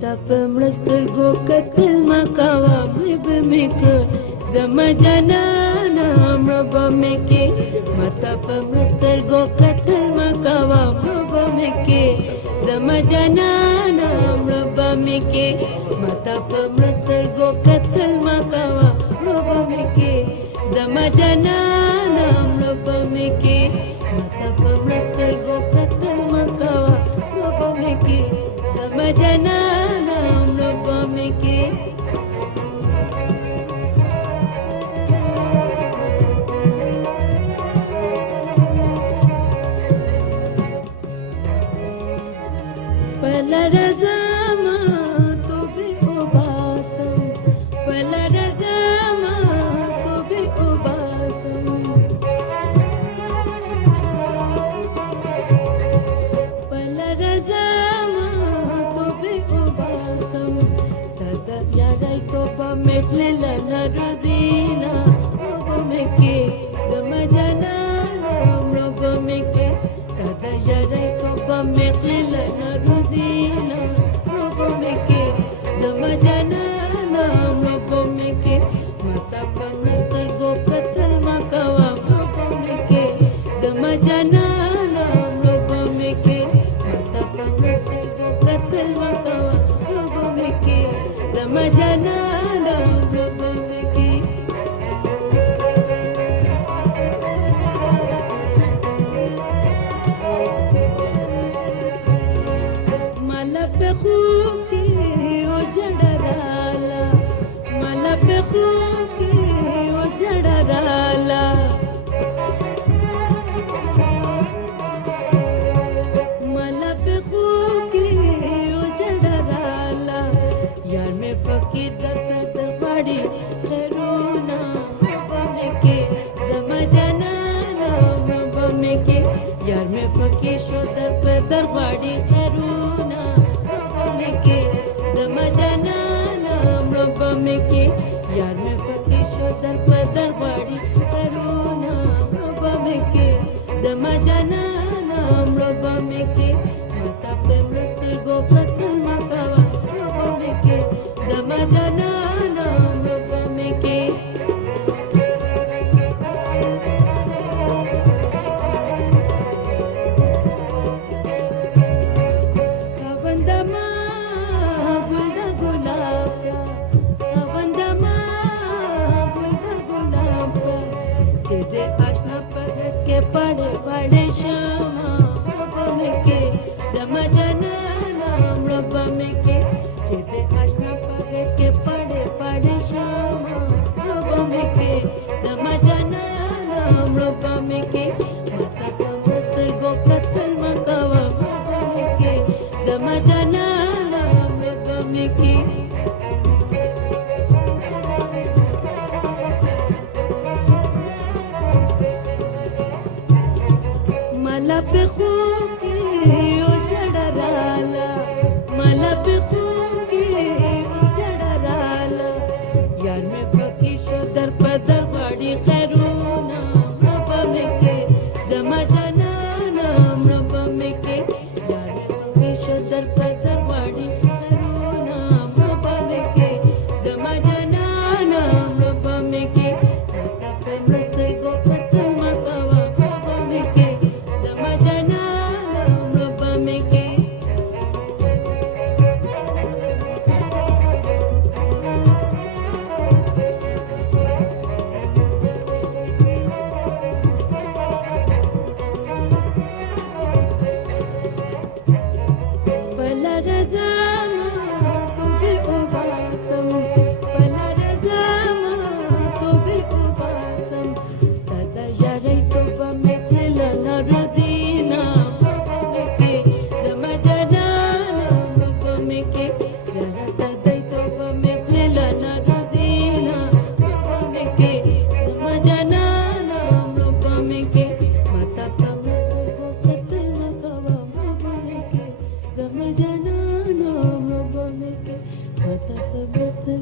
Mata pemrastel go katil makawa mibimika Zama janana amraba meke Mata pemrastel go katil makawa amraba meke Zama janana amraba meke Mata pemrastel go katil makawa amraba meke Zama janana amraba meke Mata pemrastel go katil makawa amraba meke Zama janana amraba meke Palarazama tobe ubasam Palarazama tobe ubasam Palarazama tobe ubasam Tada yarai toba metlila narudina Robo meke Zama janana robo meke Tada yarai toba metlila narudina Robo meke Zama janana robo meke Mata pemrastel go katil makawa robo meke Zama janana robo meke Mata pemrastel go katil makawa robo meke Zama janana robo meke Mala pe khuki o jadarala Mala pe khuki o jadarala Mala pe khuki o jadarala Yar mein fakir data badi kharuna meke Zama janana meke Yar mein fakir shodar padar badi kharuna meke Zama janana meke Yar mein fakir shodar padar badi kharuna meke Zama janana meke Mata pemrastel go katil makawa meke Zama janana meke Kavandama gulda gulabka Kavandama gulda gulabka Jede ashna pagat ke pade pade shama robo meke Zama janana robo meke Jede ashna pagat ke pade pade shama robo meke Zama janana robo meke Mata pemrastel go katil makawa robo meke Zama janana robo meke Mala pe khuki o jadarala Mala pe khuki o jadarala Yar mein fakir shodar padar badi kharuna robo meke Zama janana robo meke Yar mein fakir shodar padar badi kharuna robo meke Zama janana robo meke Mata pemrastel go katil makawa robo meke Zama janana robo meke Palarazama tobe ubasam Palarazama tobe ubasam Tada yarai toba metlila narudina robo meke Zama janana robo meke Yara tadai toba metlila narudina robo meke Zama janana robo meke Mata pemrastel go katil makawa robo meke Zama janana robo meke Mata pemrastel